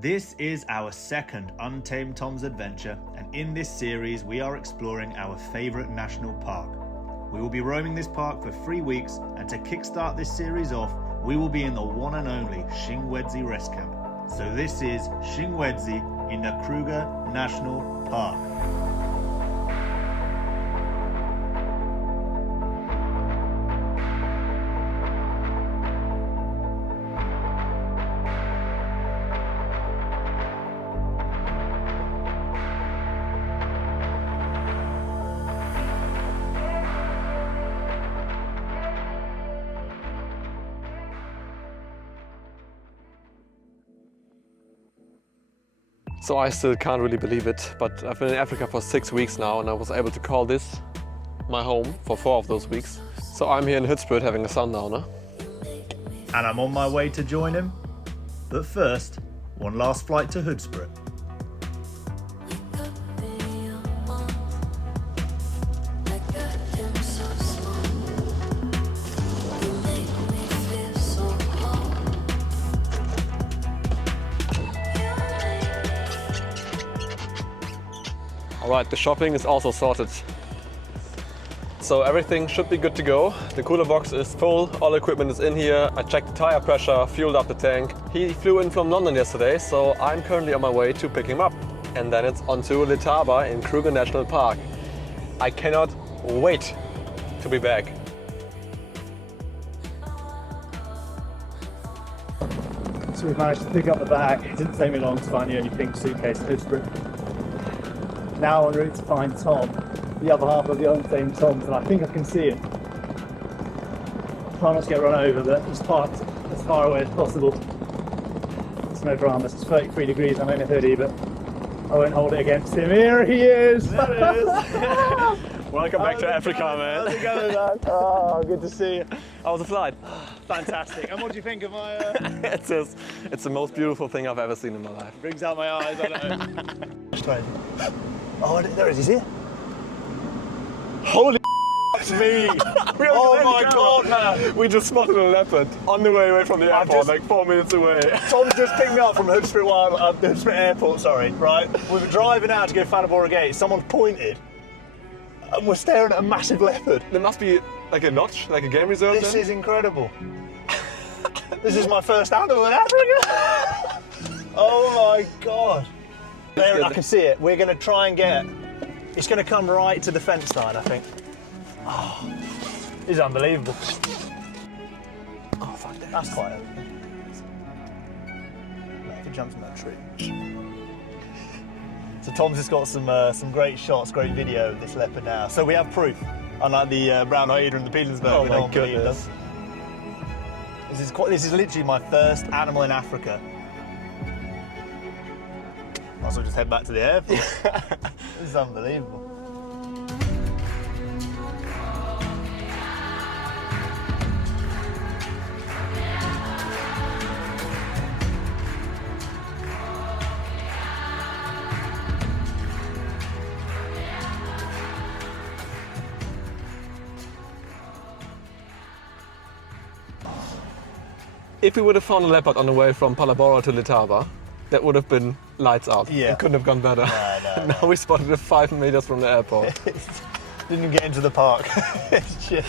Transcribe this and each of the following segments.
This is our second Untamed Tom's adventure, and in this series we are exploring our favourite national park. We will be roaming this park for 3 weeks, and to kickstart this series off, we will be in the one and only Shingwedzi Rest Camp. So this is Shingwedzi in the Kruger National Park. So I still can't really believe it, but I've been in Africa for 6 weeks now and I was able to call this my home for 4 of those weeks. So I'm here in Hoedspruit having a sundowner. And I'm on my way to join him. But first, one last flight to Hoedspruit. Alright, the shopping is also sorted. So everything should be good to go. The cooler box is full, all equipment is in here. I checked the tire pressure, fueled up the tank. He flew in from London yesterday, so I'm currently on my way to pick him up. And then it's on to Letaba in Kruger National Park. I cannot wait to be back. So we managed to pick up the bag. It didn't take me long to find the only pink suitcase in Hoedspruit. Now en route to find Tom, the other half of the Untamed Toms, and I think I can see him. Try not to get run over, but he's parked as far away as possible. It's no dramas. It's 33 degrees. I'm in a hoodie, but I won't hold it against him. Here he is! There it is! Welcome back to Africa, man. How's it going, man? Oh, good to see you. How was the flight? Fantastic. And what do you think of my... It's the most beautiful thing I've ever seen in my life. Brings out my eyes, I know. Straight. Oh, there he is. He's here. Holy it's me! Oh my god, man! We just spotted a leopard on the way away from the airport, like 4 minutes away. Tom's just picked me up from Hoedspruit Airport, sorry, right? We were driving out to go Letaba Gate, someone pointed, and we're staring at a massive leopard. There must be like a lodge, like a game reserve. This is incredible. This is my first animal in Africa! Oh my god. There, I can see it. We're going to try and get... It's going to come right to the fence line, I think. Oh, this is unbelievable. Oh, fuck that. That's quite open. If it jumps in that tree. So Tom's just got some great shots, great video of this leopard now. So we have proof, unlike the brown hyena and the Petersburg. Oh my goodness. This is literally my first animal in Africa. Might as well just head back to the airport. This is unbelievable. If we would have found a leopard on the way from Palabora to Letaba, that would have been lights out. Yeah. It couldn't have gone better. No. Now we spotted it 5 meters from the airport. Didn't even get into the park. It's just...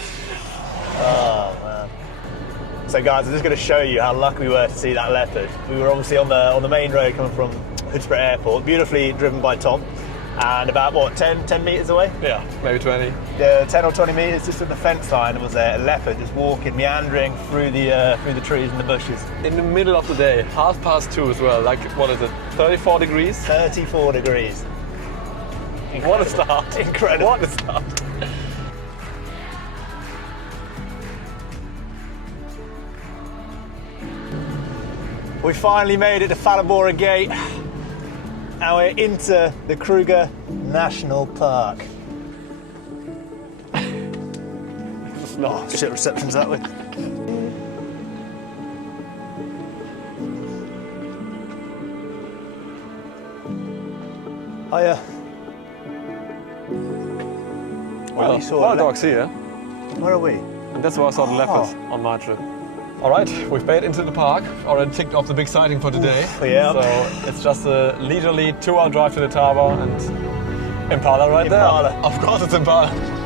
Oh, man. So guys, I'm just going to show you how lucky we were to see that leopard. We were obviously on the main road coming from Hoedspruit Airport, beautifully driven by Tom, and about, what, 10 metres away? Yeah, maybe 20. 10 or 20 metres just at the fence line, there was a leopard just walking, meandering through the trees and the bushes. In the middle of the day, 2:30 as well, like, what is it, 34 degrees? 34 degrees. Incredible. What a start. Incredible. What a start. We finally made it to Letaba Gate. Now we're into the Kruger National Park. Oh shit, reception's that way. Hiya. Well, a lot of dogs here. Where are we? And that's where I saw the leopards on my trip. All right, we've made it into the park. Already ticked off the big sighting for today. Yeah. So it's just a leisurely 2-hour drive to Letaba and Impala right Impala. there. Of course it's Impala.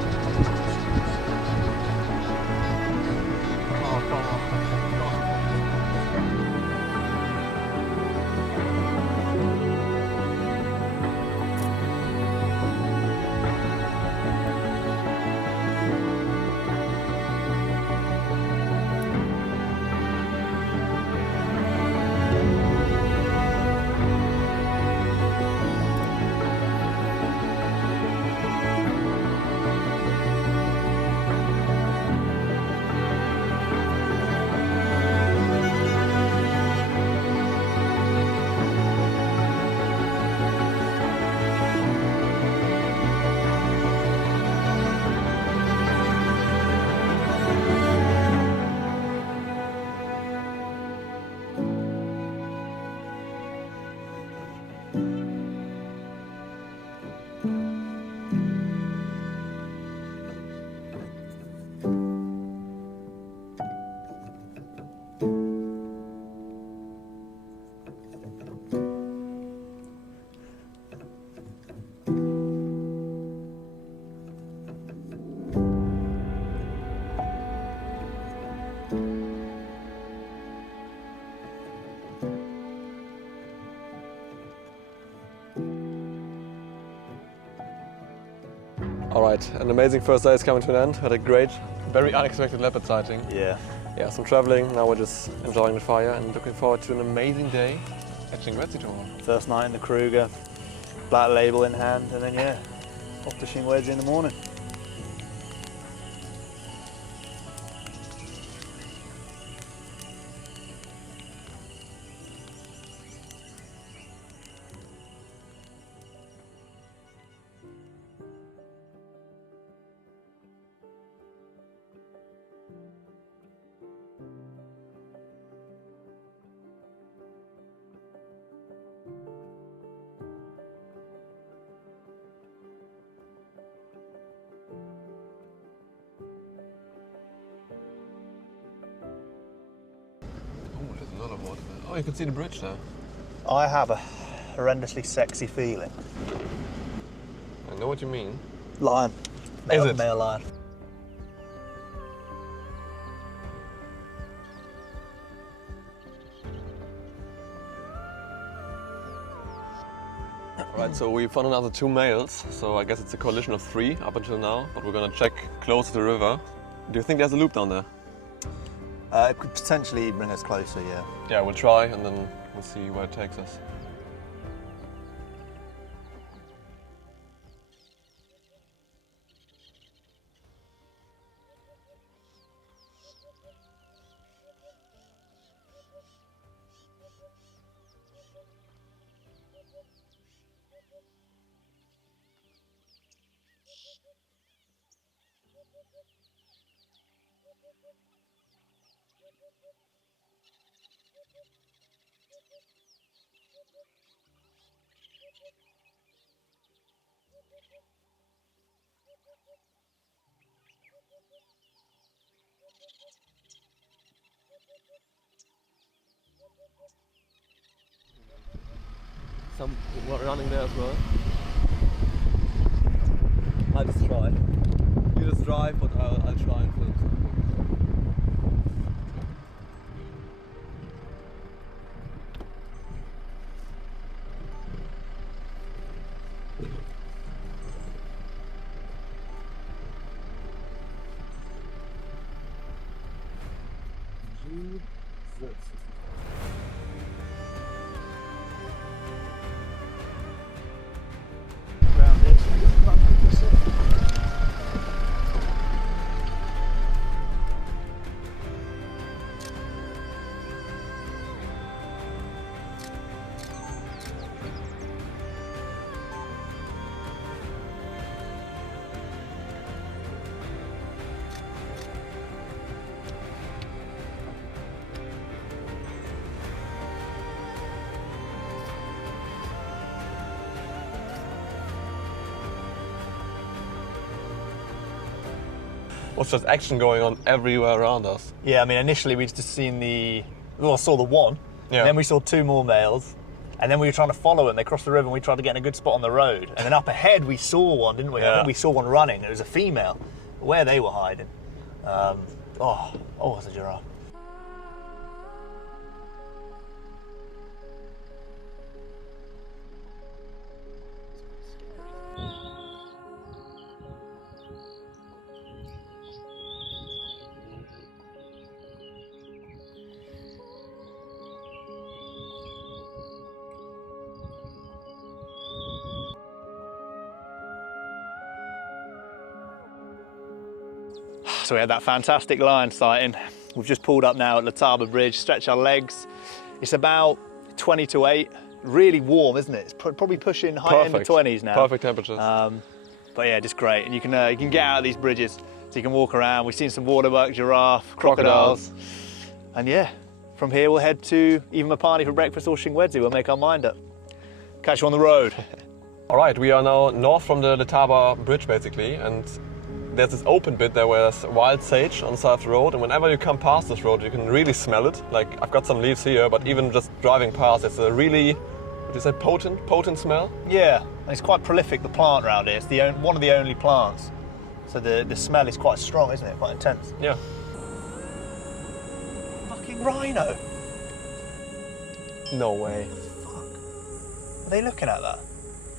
All right, an amazing first day is coming to an end. Had a great, very unexpected leopard sighting. Yeah. Yeah, some traveling. Now we're just enjoying the fire and looking forward to an amazing day at Shingwedzi tomorrow. First night in the Kruger, black label in hand, and then yeah, off to Shingwedzi in the morning. Oh, there's a lot of water there. Oh, you can see the bridge there. I have a horrendously sexy feeling. I know what you mean. Lion. Is it? Male lion. Right, so we found another 2 males, so I guess it's a coalition of 3 up until now, but we're gonna check close to the river. Do you think there's a loop down there? It could potentially bring us closer, yeah. Yeah, we'll try and then we'll see where it takes us. Some running there as well. I'll just try. You just drive, but I'll try and film something. was just action going on everywhere around us. Yeah, I mean, initially we'd just saw the one, Yeah. and then we saw two more males, and then we were trying to follow them. They crossed the river, and we tried to get in a good spot on the road. And then up ahead we saw one, didn't we? I Yeah. think we saw one running. It was a female. Where they were hiding. It's a giraffe. So we had that fantastic lion sighting. We've just pulled up now at Letaba Bridge, stretch our legs. It's about 20 to 8, really warm, isn't it? It's probably pushing high end of 20s now. Perfect temperatures. But yeah, just great. And you can get out of these bridges, so you can walk around. We've seen some waterbuck, giraffe, crocodiles. And yeah, from here we'll head to either Mopani for breakfast or Shingwedzi. We'll make our mind up. Catch you on the road. All right, we are now north from the Letaba Bridge basically, and there's this open bit there where there's wild sage on the side of the road, and whenever you come past this road you can really smell it. Like, I've got some leaves here, but even just driving past, it's a really, what do you say, potent smell? Yeah, and it's quite prolific, the plant around here. It's one of the only plants. So the smell is quite strong, isn't it? Quite intense. Yeah. Fucking rhino. No way. Fuck. Are they looking at that?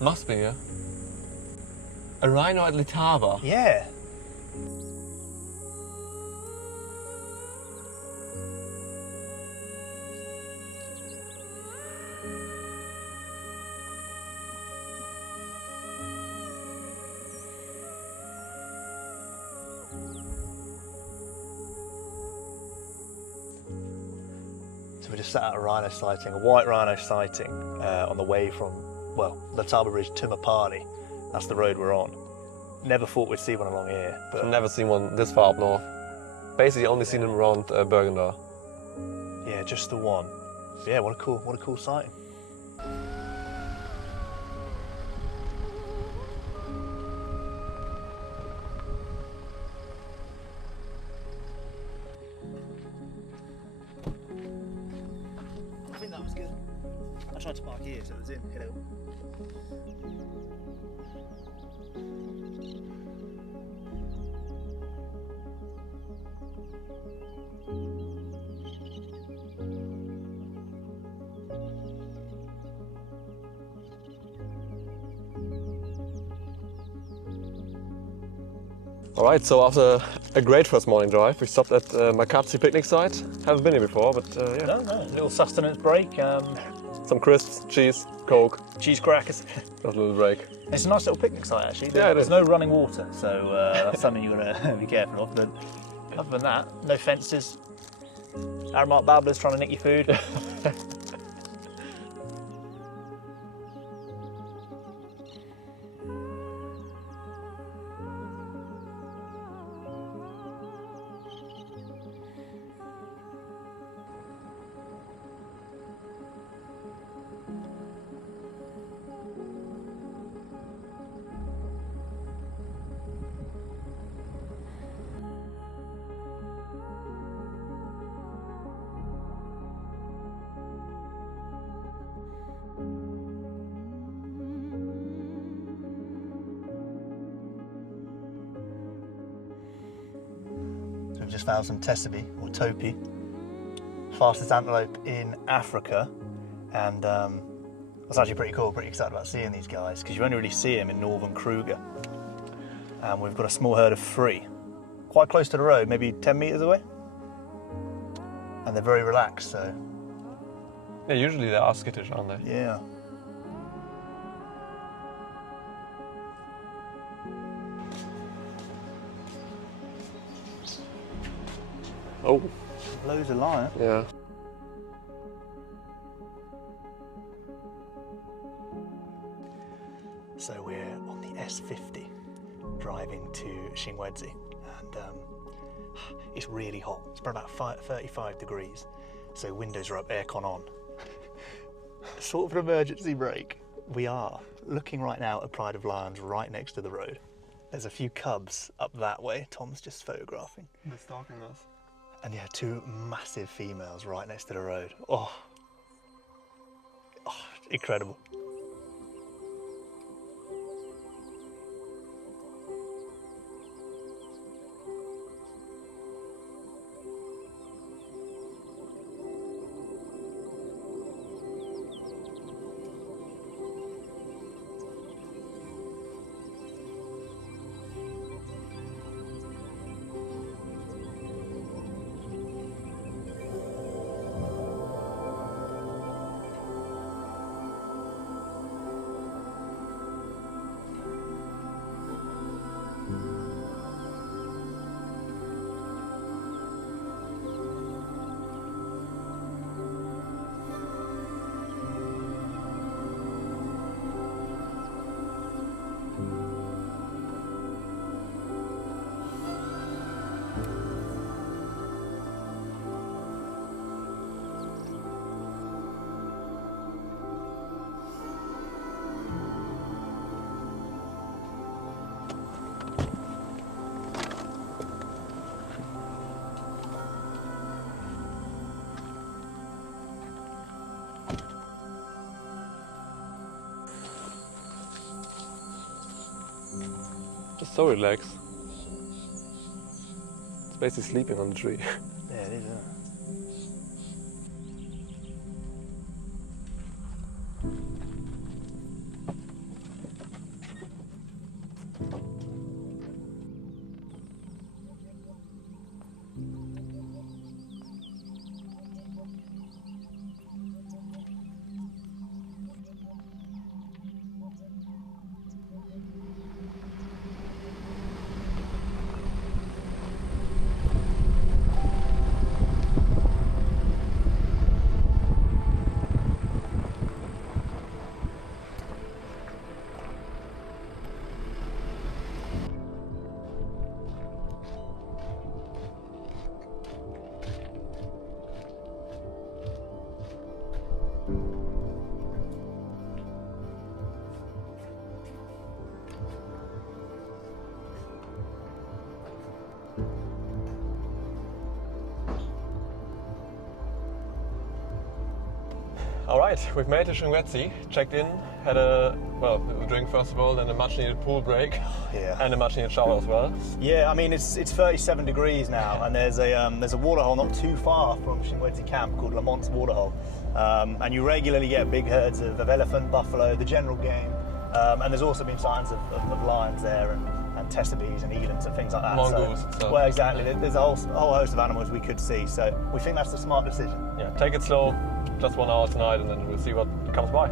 Must be, yeah. A rhino at Letaba? Yeah. So we just sat at a rhino sighting, a white rhino sighting on the way from, Letaba Bridge to Mopani. That's the road we're on. Never thought we'd see one along here. But I've never seen one this far up north. Basically only seen them around Bergendal. yeah, just the one. So yeah, what a cool sighting. I think that was good. I tried to park here, so it was in. Hello. Alright, so after a great first morning drive, we stopped at Makatsi picnic site. Haven't been here before, but yeah. No, little sustenance break. Some crisps, cheese, Coke. Cheese crackers. Just a little break. It's a nice little picnic site actually. Yeah, it There's is. no running water, so that's something you've got to be careful of. But other than that, no fences. Aramark babblers trying to nick your food. We've just found some Sabie or Topi, fastest antelope in Africa, and that's actually pretty cool. Pretty excited about seeing these guys because you only really see them in Northern Kruger, and we've got a small herd of 3, quite close to the road, maybe 10 meters away, and they're very relaxed. So Yeah, usually they are skittish, aren't they? yeah. Oh. Loads of lion. Yeah. So we're on the S50 driving to Shingwedzi, and it's really hot. It's about 35 degrees, so windows are up, aircon on. Sort of an emergency brake. We are looking right now at Pride of Lions right next to the road. There's a few cubs up that way. Tom's just photographing. They're stalking us. And yeah, two massive females right next to the road. Oh, incredible. Just so relaxed. It's basically sleeping on the tree. Yeah, it is, isn't it? All right, we've made it to Shingwedzi, checked in, had a drink first of all, then a much needed pool break, Yeah. and a much needed shower as well. Yeah, I mean it's 37 degrees now, and there's a waterhole not too far from Shingwedzi camp called Lamont's Waterhole, and you regularly get big herds of elephant, buffalo, the general game, and there's also been signs of lions there and tessebees and elands and things like that. Mongoose and stuff. Well, exactly. There's a whole host of animals we could see, so we think that's the smart decision. Yeah, take it slow, just 1 hour tonight, and then we'll see what comes by.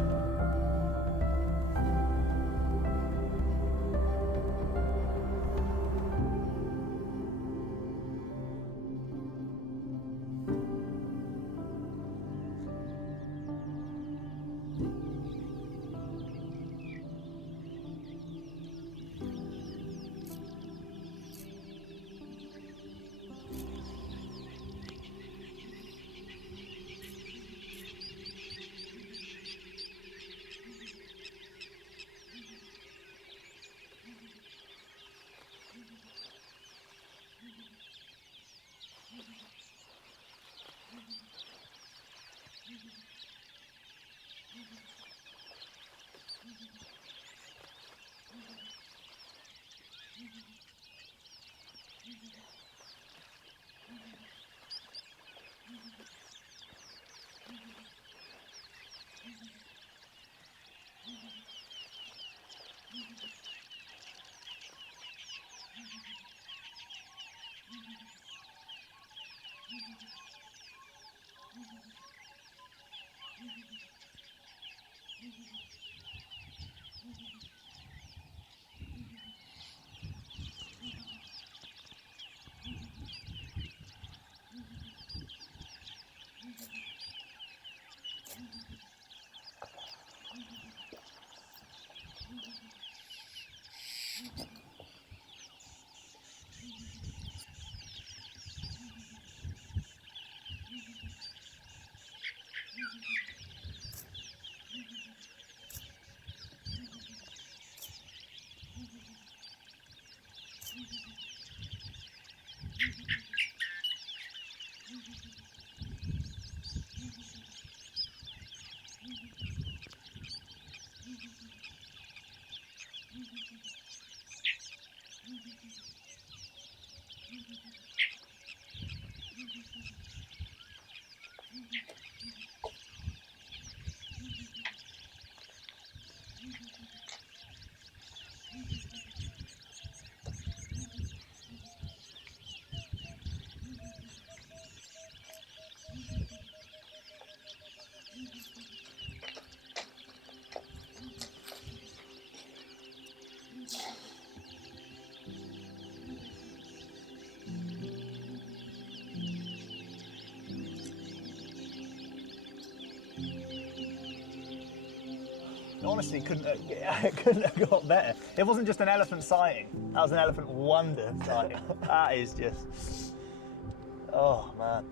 honestly couldn't have got better. It wasn't just an elephant sighting. That was an elephant wonder sighting. That is just, oh man.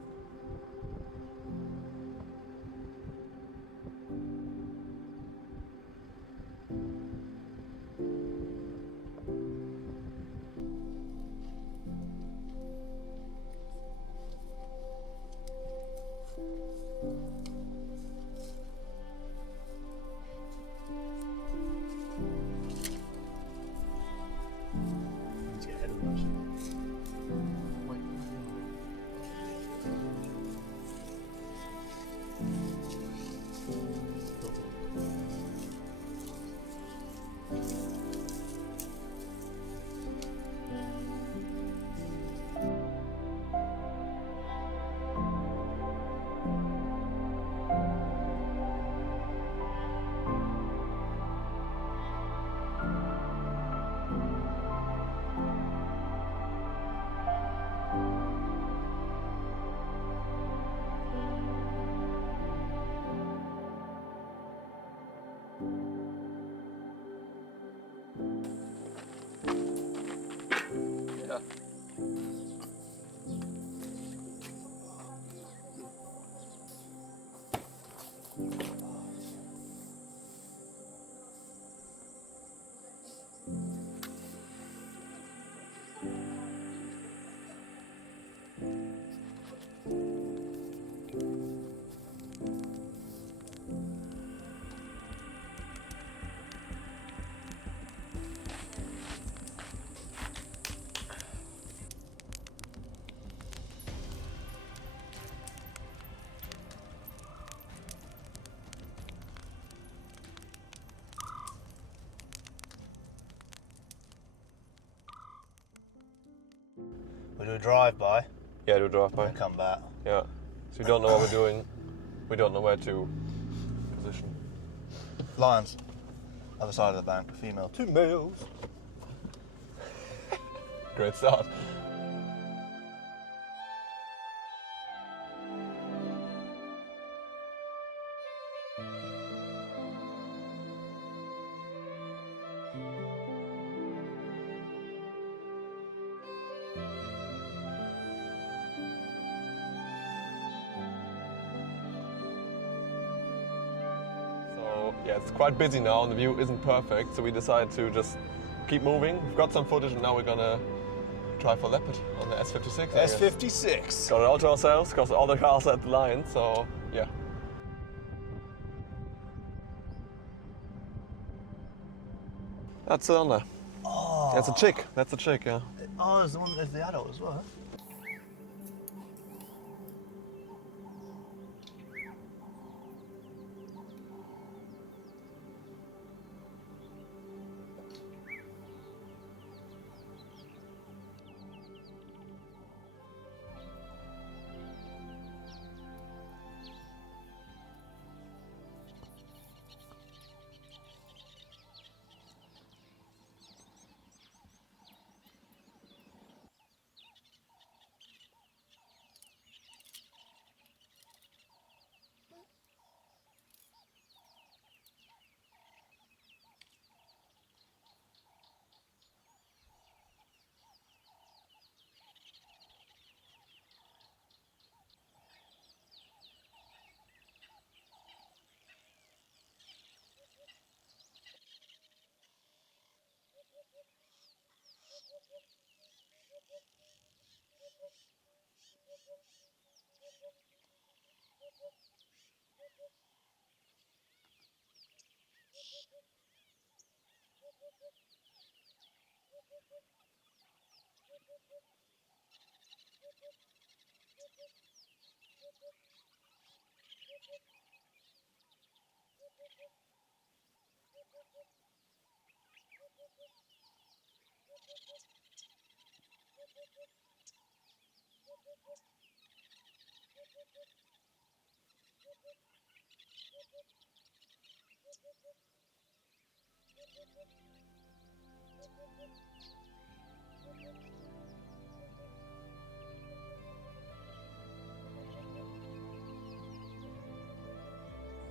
Yeah. We'll do a drive-by Yeah, do drive by. and come back. Yeah. So we don't know what we're doing. We don't know where to position. Lions, other side of the bank, female, 2 males. Great start. So yeah, it's quite busy now and the view isn't perfect, so we decided to just keep moving. We've got some footage and now we're gonna try for leopard on the S56. I guess. S56. Got it all to ourselves because all the cars are at the line, so yeah. That's Anna. Oh, That's a chick. That's a chick, yeah. oh, there's the one. There's the adult as well.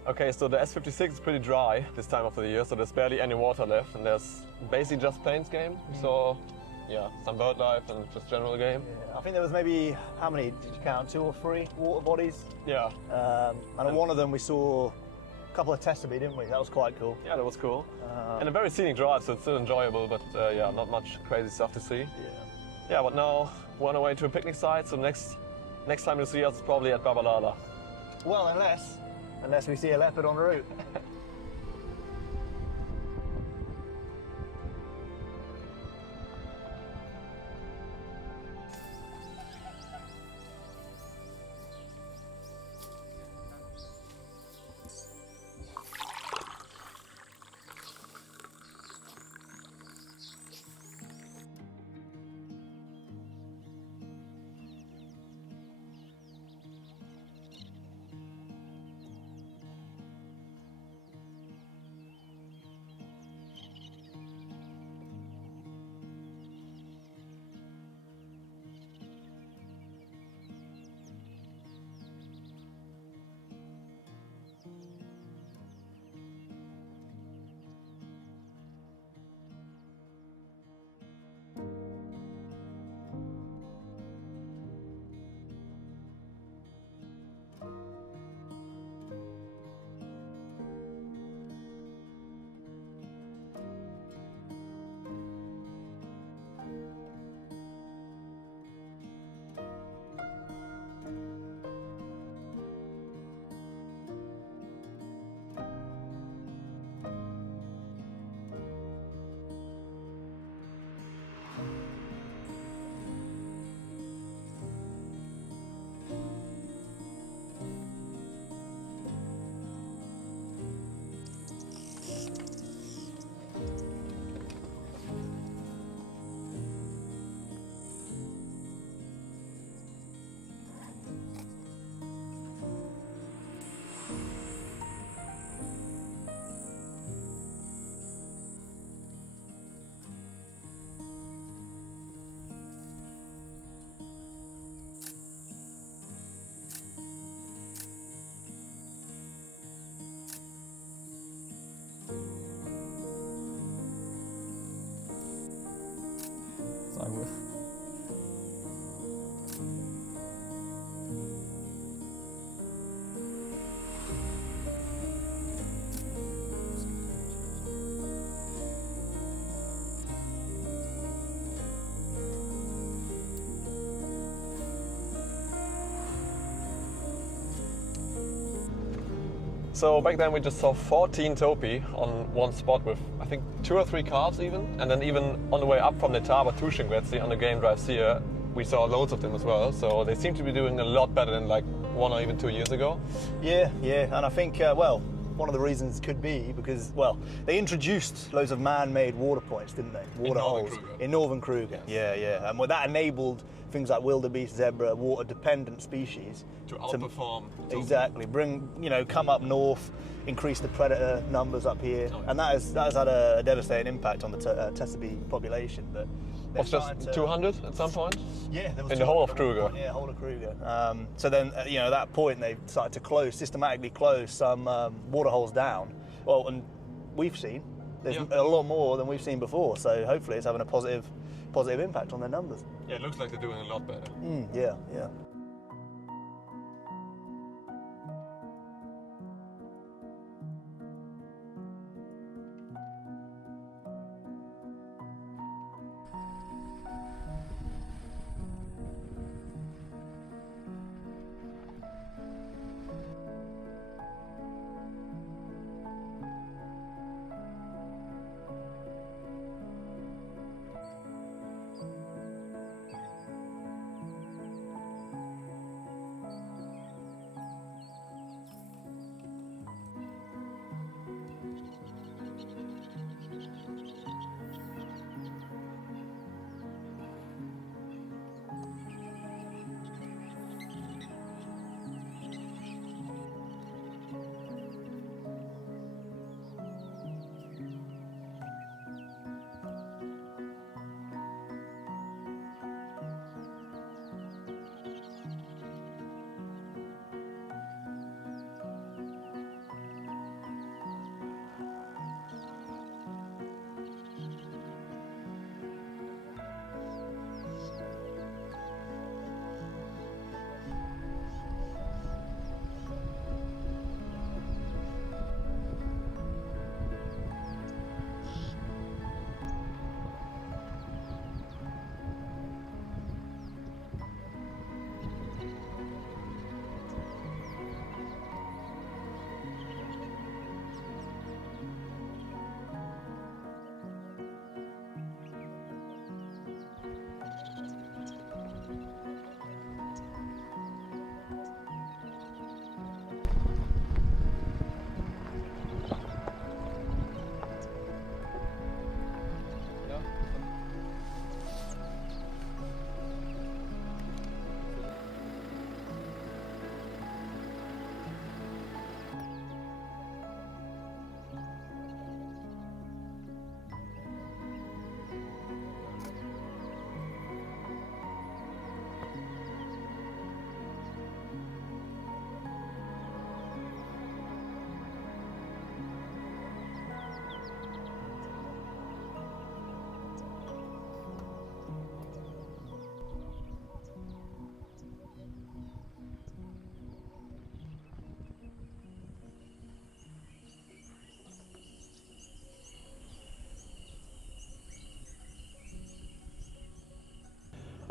Okay, so the S56 is pretty dry this time of the year, so there's barely any water left, and there's basically just plains game. So, yeah, some bird life and just general game. Yeah, I think there was maybe, how many did you count? 2 or 3 water bodies? Yeah. And on one of them we saw a couple of Sabie, didn't we? That was quite cool. Yeah, that was cool. And a very scenic drive, so it's still enjoyable, but yeah, not much crazy stuff to see. Yeah. Yeah, but now we're on our way to a picnic site, so next time you see us is probably at Babalala. Well, unless we see a leopard on the route. So back then we just saw 14 topi on one spot with, I think, 2 or 3 calves even. And then even on the way up from Letaba to Shingwedzi on the game drives here, we saw loads of them as well. So they seem to be doing a lot better than like 1 or even 2 years ago. Yeah, and I think, well, one of the reasons could be because, well, they introduced loads of man-made water points, didn't they? Water holes in Northern Kruger. Yes. Yeah. And that enabled things like wildebeest, zebra, water-dependent species To outperform. Exactly. Come up north, increase the predator numbers up here, Oh, yeah. and that has had a devastating impact on the Sabie population. But Was just 200 at some point? Yeah, there was in the whole of 200 at one Kruger. point, yeah, whole of Kruger. So then, at that point, they started to systematically close some water holes down. Well, and we've seen there's a lot more than we've seen before. So hopefully, it's having a positive impact on their numbers. Yeah, it looks like they're doing a lot better. Yeah.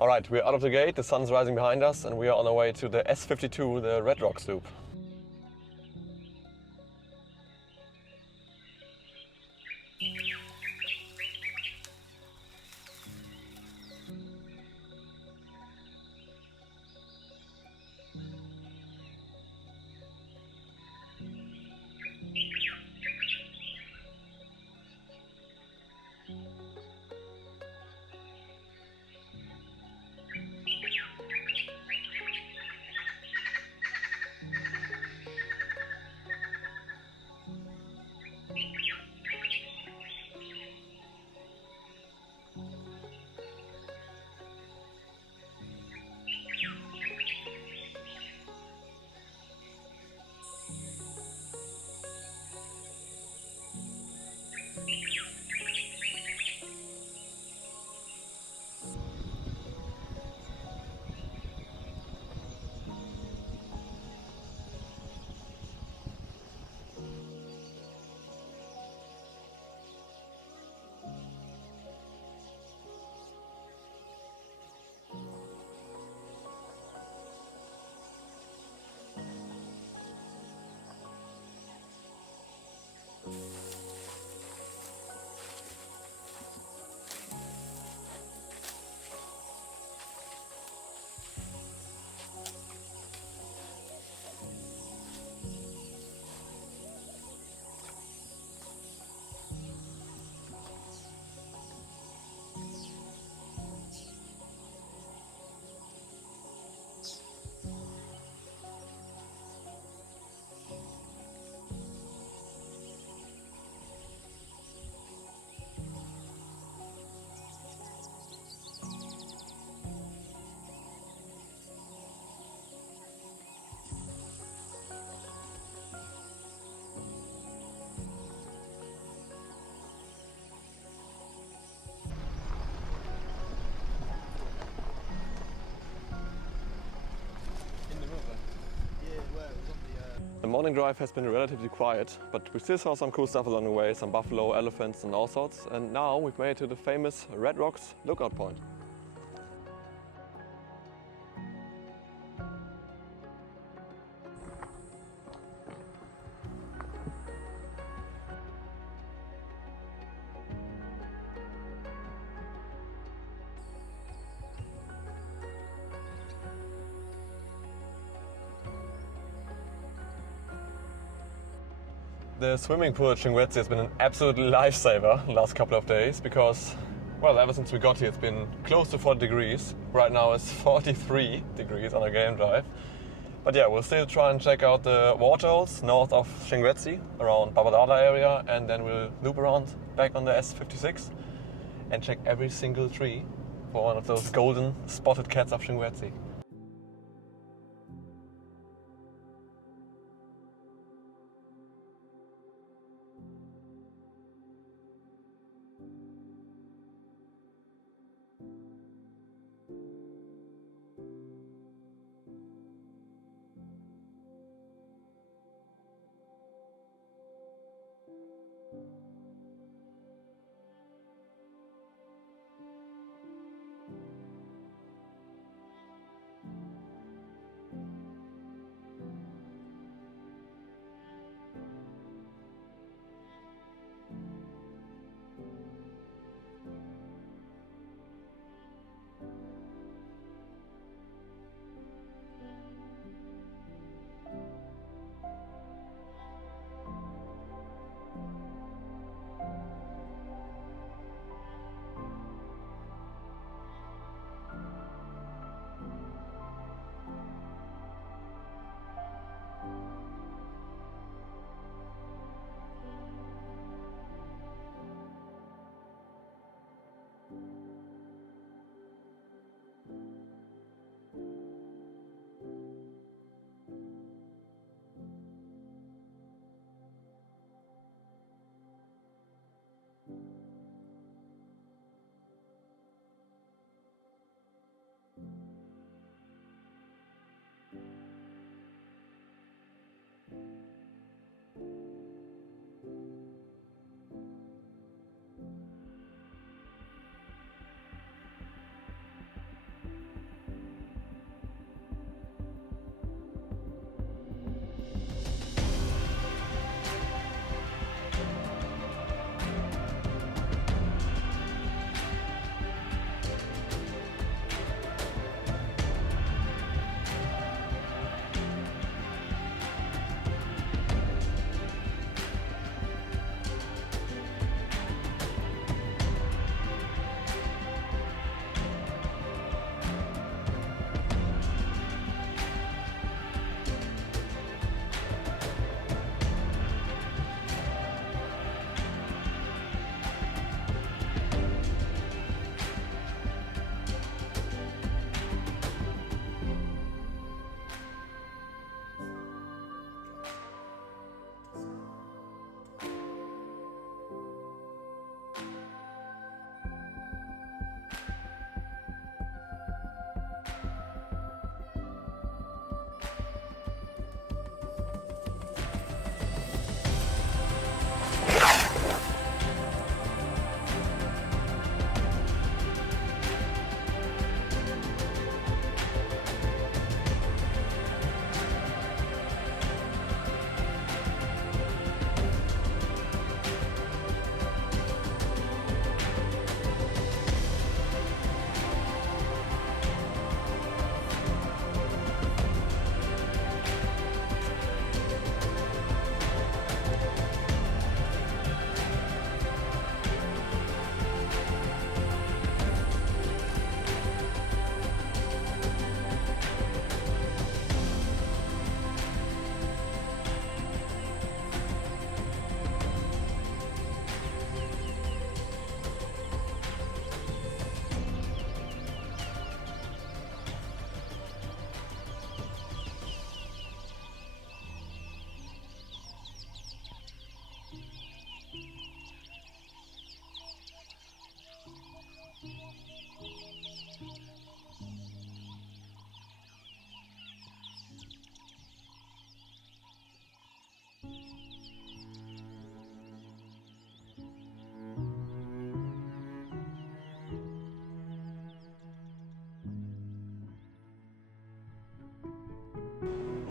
All right, we're out of the gate, the sun's rising behind us, and we are on our way to the S52, the Red Rock Sloop. The morning drive has been relatively quiet, but we still saw some cool stuff along the way, some buffalo, elephants and all sorts, and now we've made it to the famous Red Rocks lookout point. The swimming pool at Shingwedzi has been an absolute lifesaver the last couple of days because, well, ever since we got here it's been close to 40 degrees. Right now it's 43 degrees on a game drive. But yeah, we'll still try and check out the waterholes north of Shingwedzi, around Babadala area, and then we'll loop around back on the S56 and check every single tree for one of those golden spotted cats of Shingwedzi.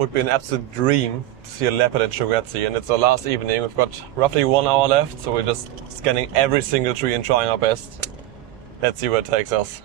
Would be an absolute dream to see a leopard at Shingwedzi, and it's our last evening. We've got roughly 1 hour left, so we're just scanning every single tree and trying our best. Let's see where it takes us.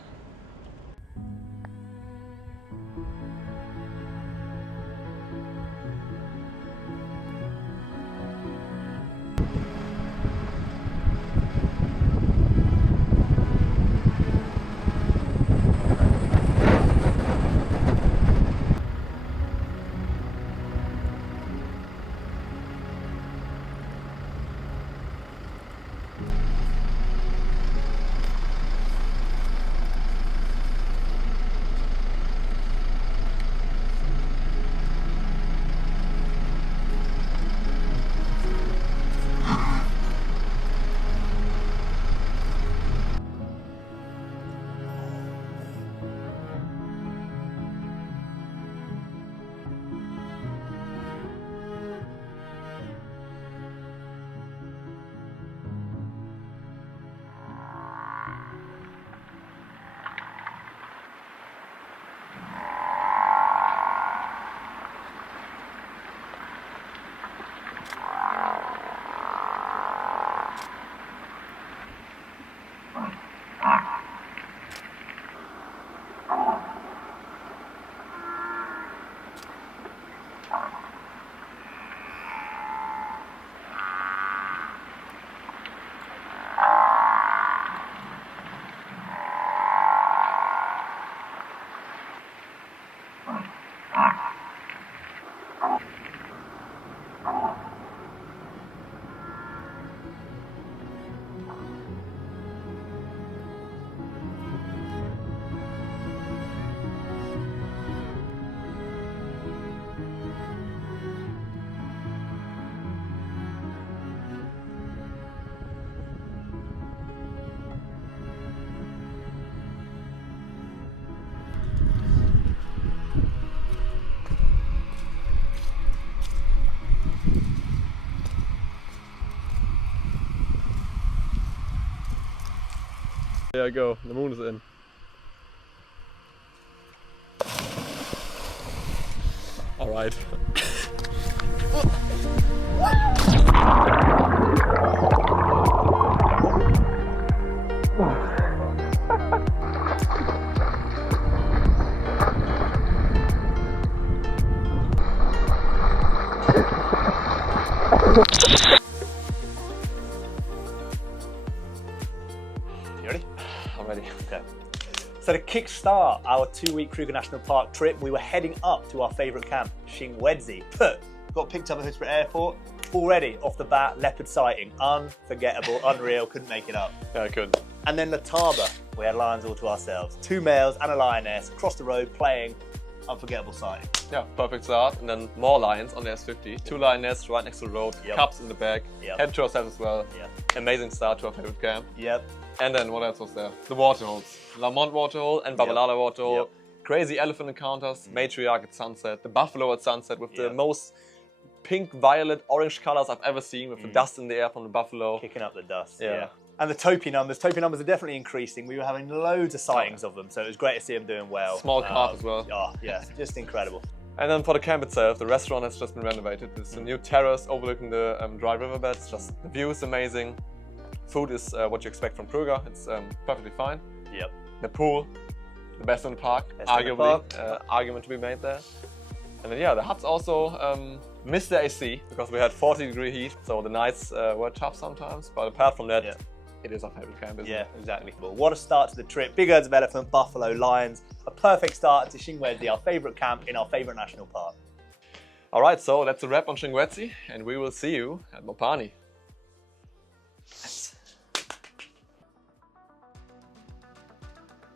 There I go, the moon is in. All right. You ready? I'm ready. Okay. So to kickstart our 2-week Kruger National Park trip, we were heading up to our favourite camp, Shingwedzi. But got picked up at Hillsborough Airport. Already, off the bat, leopard sighting. Unforgettable, unreal, couldn't make it up. Yeah, I could. And then Letaba, we had lions all to ourselves. 2 males and a lioness across the road playing. Unforgettable sighting. Yeah, perfect start. And then more lions on the S50. 2 lionesses right next to the road. Yep. Cubs in the back. Yep. Head to ourselves as well. Yep. Amazing start to our favorite camp. Yep. And then what else was there? The waterholes. Lamont waterhole and Babalala waterhole. Yep. Crazy elephant encounters. Matriarch at sunset. The buffalo at sunset with the Yep. most pink, violet, orange colors I've ever seen with the dust in the air from the buffalo. Kicking up the dust. Yeah. And the topi numbers are definitely increasing. We were having loads of sightings of them, so it was great to see them doing well. Small calf as well. Oh, yeah, just incredible. And then for the camp itself, the restaurant has just been renovated. It's a new terrace overlooking the dry riverbeds. Just the view is amazing. Food is what you expect from Kruger. It's perfectly fine. Yep. The pool, the best in the park, Best in the park. argument to be made there. And then yeah, the huts also missed the AC because we had 40-degree heat, so the nights were tough sometimes. But apart from that, it is our favorite camp, isn't it? Yeah, exactly. Well, what a start to the trip. Big herds of elephant, buffalo, lions. A perfect start to Shingwedzi, our favourite camp in our favourite national park. All right, so that's a wrap on Shingwedzi, and we will see you at Mopani.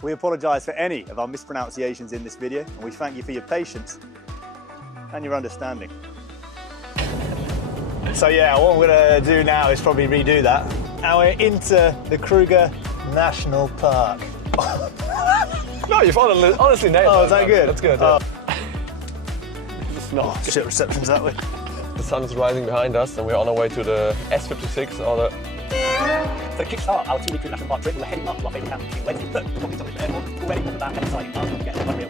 We apologise for any of our mispronunciations in this video, and we thank you for your patience and your understanding. So yeah, what we're going to do now is probably redo that. Now we're into the Kruger National Park. No, you've honestly nailed it. Oh, is that good? That's good. It's not shit receptions that way. The sun is rising behind us, and we're on our way to the S56 or the... So to kickstart our 2-week Kruger National Park trip, we were heading up to our favourite camp in Wednesday. But we're probably at the airport already off the bat, exciting. Get unreal.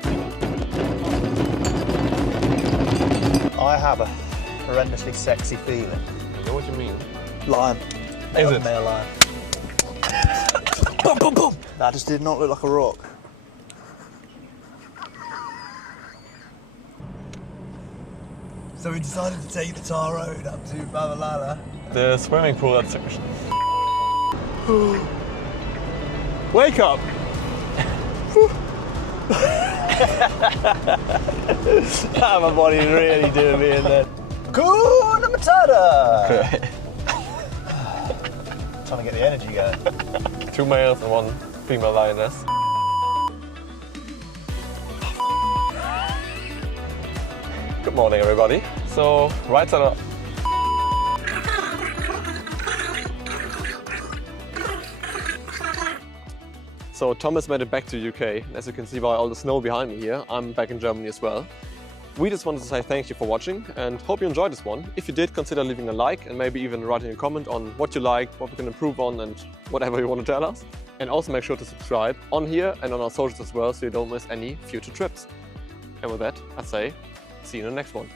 I have a horrendously sexy feeling. I know what you mean. Lion. Is it? Male lion. Boom, boom, boom. That just did not look like a rock. So we decided to take the tar road up to Babalala. The swimming pool at section. Wake up! My body's really doing me in there. Kuna Matata! Trying to get the energy going. 2 males and 1 female lioness. Good morning, everybody. So, right side up. So Thomas made it back to the UK. As you can see by all the snow behind me here, I'm back in Germany as well. We just wanted to say thank you for watching and hope you enjoyed this one. If you did, consider leaving a like and maybe even writing a comment on what you liked, what we can improve on and whatever you want to tell us. And also make sure to subscribe on here and on our socials as well so you don't miss any future trips. And with that, I say, see you in the next one.